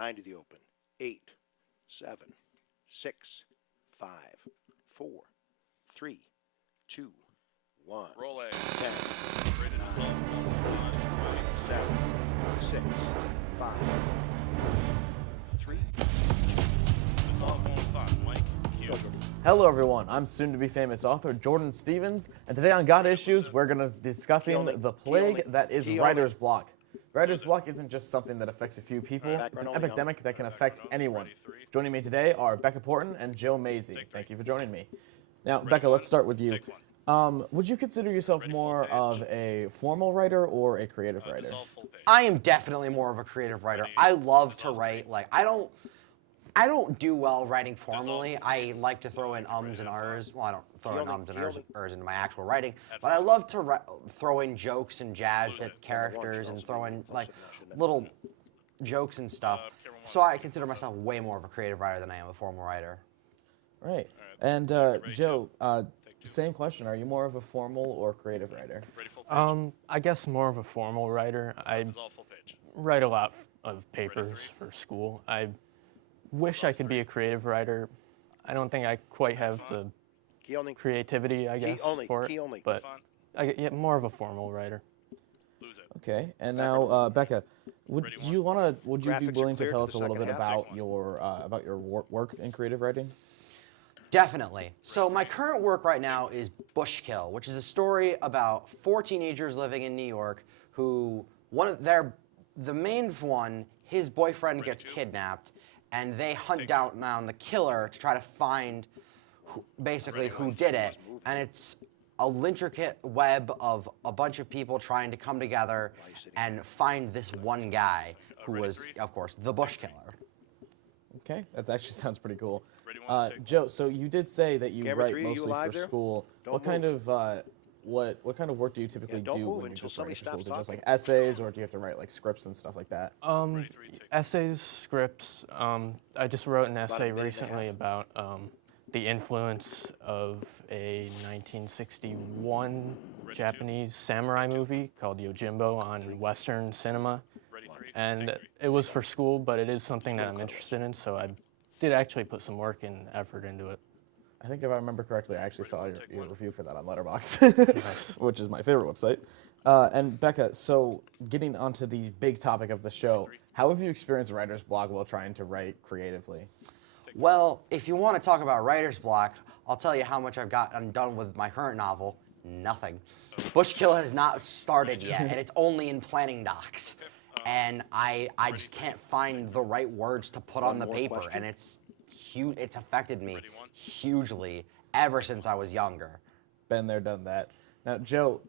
9 to the open. 8, 7, 6, 5, 4, 3, 2, 1. Roll A. 10, Rated 9, 7, 6, 5, 3. It's all going thought. Mike, cue. Hello everyone, I'm soon-to-be famous author Jordan Stevens, and today on Got Issues, we're going to be discussing the plague that is writer's block. Writer's block isn't just something that affects a few people, it's an epidemic that can affect anyone. Joining me today are Becca Porten and Joe Mazzye. Thank you for joining me. Now, Becca, let's start with you. Would you consider yourself more of a formal writer or a creative writer? I am definitely more of a creative writer. I love to write. Like, I don't do well writing formally. I like to throw in ums and ers. Well, I don't throw in ums and ers into my actual writing, but I love to throw in jokes and jabs at characters and throw in like little jokes and stuff. So I consider myself way more of a creative writer than I am a formal writer. Right. And Joe, same question. Are you more of a formal or creative writer? I guess more of a formal writer. I write a lot of papers for school. I wish I could be a creative writer. I don't think I quite have the creativity, I guess, for it, but more of a formal writer. Okay, and now Becca, would you be willing to tell us a little bit about your work in creative writing? Definitely. So my current work right now is Bushkill, which is a story about 4 teenagers living in New York who, the main one, his boyfriend gets kidnapped, and they hunt down the killer to try to find basically who did it. And it's a intricate web of a bunch of people trying to come together and find this one guy who was, of course, the Bush Killer. Okay, that actually sounds pretty cool. Joe, so you did say that you write mostly for school. What kind of work do you typically do when you're just writing for school? Is it just like essays, or do you have to write like scripts and stuff like that? Essays, scripts. I just wrote an essay recently about the influence of a 1961 Japanese samurai movie called Yojimbo on Western cinema. And it was for school, but it is something that I'm interested in, so I did actually put some work and effort into it. I think if I remember correctly, I actually saw your review for that on Letterboxd, which is my favorite website. And Becca, so getting onto the big topic of the show, how have you experienced writer's block while trying to write creatively? Well, if you want to talk about writer's block, I'll tell you how much I've gotten done with my current novel. Nothing. Bushkill has not started yet, and it's only in planning docs. And I just can't find the right words to put on the paper, and it's huge. It's affected me hugely ever since I was younger. Been there, done that. Now, Joe,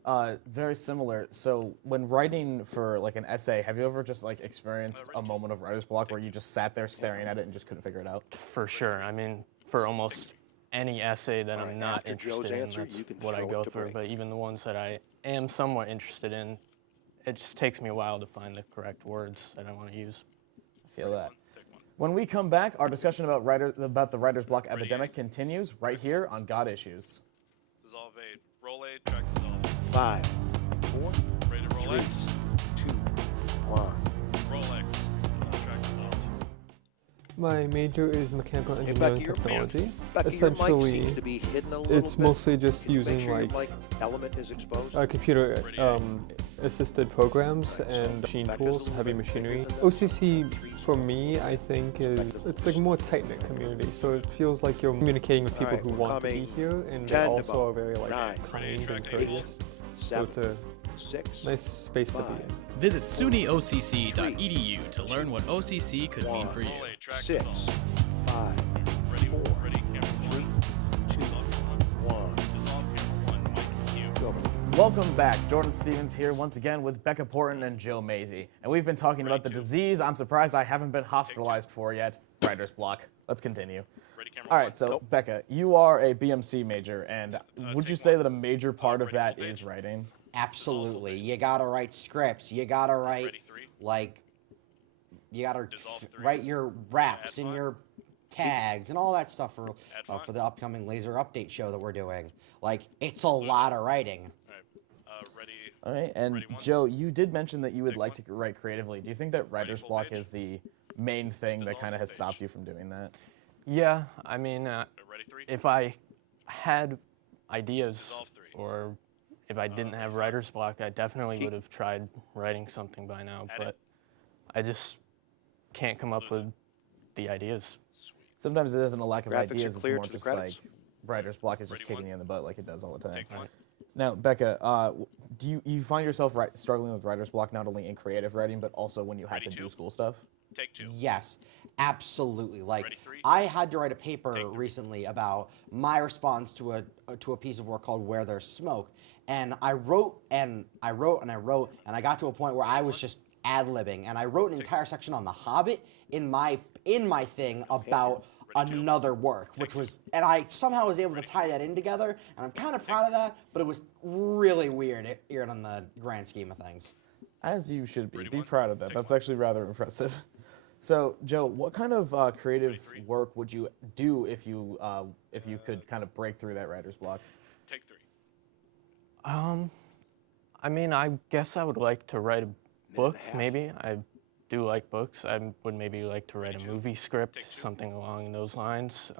very similar. So when writing for like an essay, have you ever just like experienced a moment of writer's block where you just sat there staring at it and just couldn't figure it out? For sure. I mean, for almost any essay that I'm not interested in, that's what I go through. But even the ones that I am somewhat interested in, it just takes me a while to find the correct words that I want to use. I feel that. When we come back, our discussion about the writer's block epidemic continues right here on Got Issues. Dissolve 8. Roll A. Track dissolve. 5, 4, Rated roll 3, X. 2, 1. Roll X. Track dissolve. My major is mechanical engineering technology. Becky, Essentially, your mic seems to be hidden a little it's bit. mostly just using Make sure like your mic element is exposed. computer assisted programs and machine tools, heavy machinery. OCC for me, I think, it's like a more tight-knit community. So it feels like you're communicating with people who want to be here, and they also are very like kind and courteous. So it's a nice space to be in. Visit sunyocc.edu to learn what OCC could mean for you. 6, 5, 4, 3, 2, 1. Go. Welcome back. Jordan Stevens here once again with Becca Porten and Joe Mazzye. And we've been talking about the disease I'm surprised I haven't been hospitalized for yet, writer's block. Let's continue. All right, so Becca, you are a BMC major, and would you say that a major part of that is writing? Absolutely. You gotta write scripts. You gotta write, like, you gotta write your raps and your tags and all that stuff for the upcoming laser update show that we're doing. Like, it's a lot of writing. All right, and Joe, you did mention that you would like to write creatively. Do you think that writer's block is the main thing that kind of has stopped you from doing that? Yeah, I mean, Ready, three. if I had ideas or if I didn't have writer's block, I definitely would have tried writing something by now, but I just can't come up with the ideas. Sometimes it isn't a lack of Graphics are ideas, it's clear more to the just like credits. writer's block is just Ready, kicking one. you in the butt like it does all the time. Take one. Now, Becca, do you find yourself struggling with writer's block not only in creative writing, but also when you have Ready, to do two. school stuff? Take two. Yes, absolutely. Like, Ready, three. I had to write a paper recently about my response to a piece of work called Where There's Smoke, and I wrote and I wrote and I wrote, and I got to a point where I was just ad-libbing, and I wrote an entire section on The Hobbit in my thing about another work, which was, and I somehow was able to tie that in together, and I'm kind of proud of that, but it was really weird on the grand scheme of things. As you should be. Ready, Be one. proud of that. Take That's one. actually rather impressive. So, Joe, what kind of creative three. work would you do if you could kind of break through that writer's block? Take three. I mean, I guess I would like to write a book, maybe. I do like books. I would maybe like to write a movie script, something along those lines.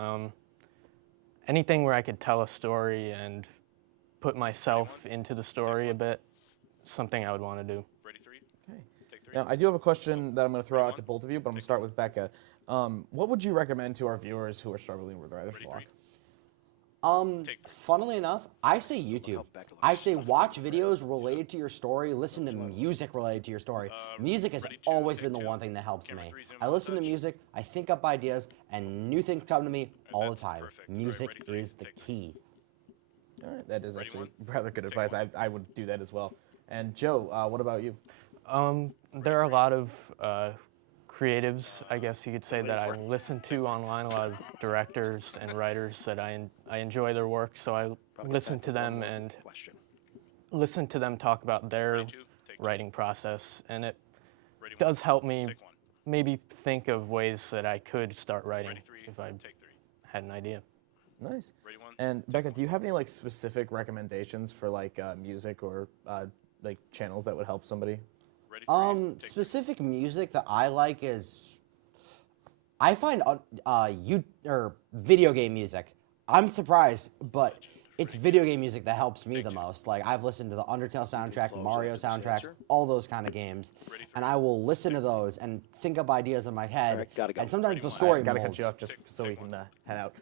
Anything where I could tell a story and put myself into the story a bit, something I would want to do. Ready, three. Okay. Take three. Now, I do have a question that I'm going to throw out to both of you, but I'm going to start with Becca. What would you recommend to our viewers who are struggling with writer's Ready, block? three. Funnily enough, I say YouTube. I say watch videos related to your story, listen to music related to your story. Music has always been the one thing that helps me. I listen to music, I think up ideas, and new things come to me all the time. Music is the key. All right, that is actually rather good advice. I would do that as well. And Joe, what about you? There are a lot of creatives, I guess you could say, that I listen to online, a lot of directors and writers that I enjoy their work, so I listen to them and listen to them talk about their writing process, and it does help me maybe think of ways that I could start writing if I had an idea. Nice. And Becca, do you have any like specific recommendations for like music or like channels that would help somebody? Specific music that I like is, I find video game music. I'm surprised, but it's video game music that helps me the most. Like, I've listened to the Undertale soundtrack, Mario soundtracks, all those kind of games, and I will listen to those and think up ideas in my head. right, gotta go. And sometimes the story Gotta molds. cut you off just so we can head out.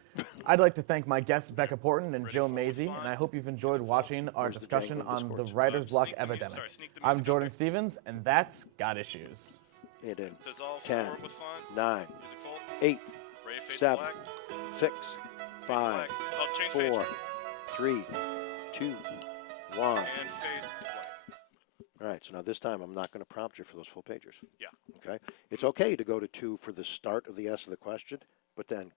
I'd like to thank my guests Becca Porten and Joe Mazzye, and I hope you've enjoyed watching our discussion on the writer's block epidemic. I'm Jordan Stevens, and that's Got Issues. And in Dissolve 10, forward with font. 9, Music full. 8, Ready, fade to 7, black. 6, Fade to 5, black. Oh, change page. 4, 3, 2, 1. And fade to black. All right, so now this time I'm not going to prompt you for those full pagers. Yeah. Okay? It's okay to go to 2 for the start of the S of the question, but then